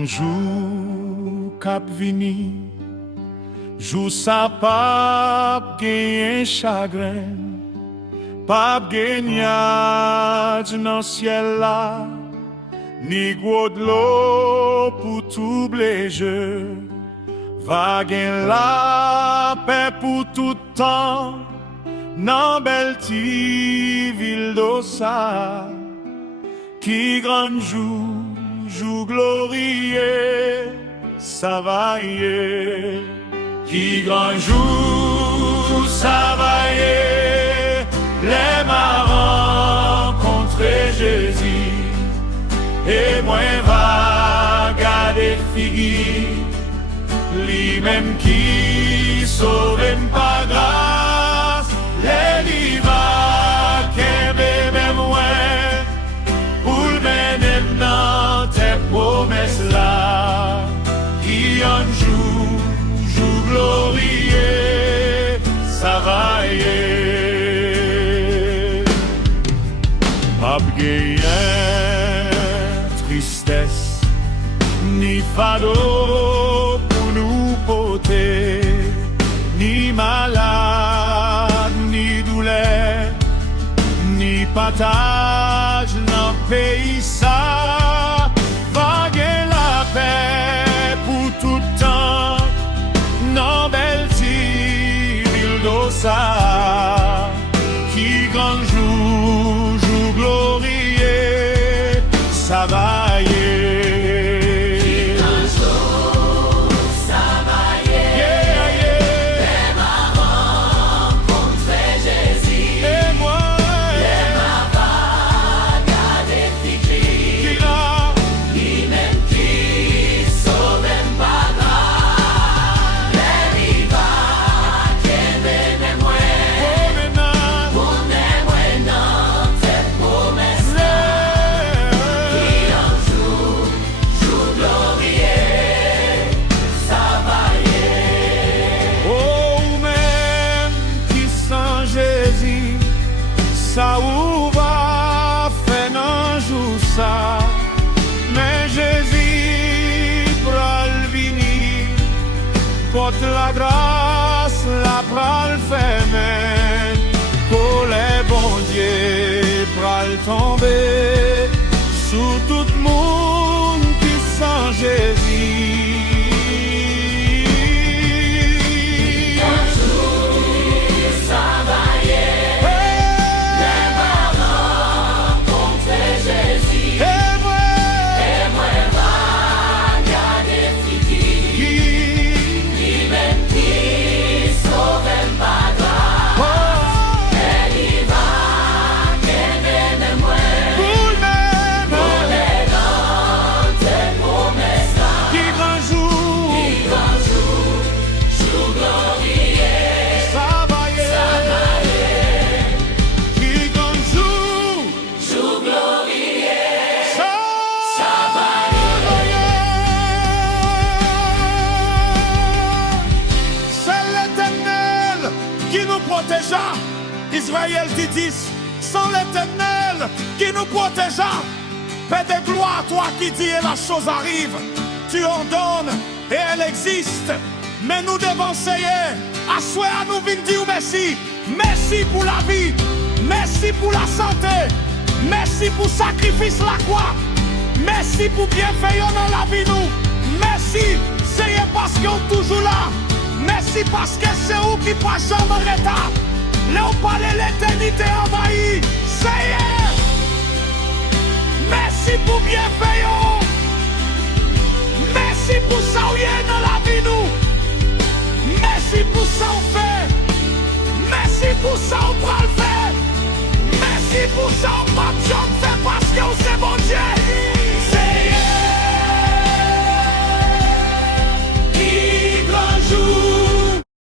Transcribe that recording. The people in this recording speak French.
grand jour k'ap vini, jou sa pap genyen chagrin, pap genyaj nan ciel la, ni gwo d'lo pou touble jeu, va gen la paix pour tout temps, nan bel ti vil d'Ossa, qui grand jour glorieux, ça va y qui grand jour, ça va y les marrants contre Jésus, et moi va garder figi, lui-même qui sauve pas grâce, les livres qu'aime même moins, pour le mener dans tes promesses là, qui un jour glorieux, ça va y pas gagner tristesse, ni fardeau pour nous porter, ni malade, ni douleur, ni partage dans le pays ça, va gagner la paix pour tout temps, non belle ville d'Ossa, qui grand jour glorieux, ça va y ça ou va faire un jour ça, mais Jésus pral vini, porte la grâce, la pral fermer, pour les bons dieux pral tomber, sous tout le monde qui sent Jésus. Qui nous protégea, Israël dit, sans l'Éternel qui nous protégea, paix de gloire, toi qui dis et la chose arrive, tu en donnes et elle existe, mais nous devons essayer, à souhait à nous venir dire merci, merci pour la vie, merci pour la santé, merci pour sacrifice la croix, merci pour bienfaisant dans la vie nous, merci, c'est parce qu'on est toujours là. Merci parce que c'est où qui passe jamais en retard. Là où parle l'éternité envahie. C'est merci pour bien faire. Merci pour ça où il y a dans la vie nous. Merci pour ça on fait. Merci pour ça on va le faire. Merci pour ça on va le faire parce que c'est bon Dieu.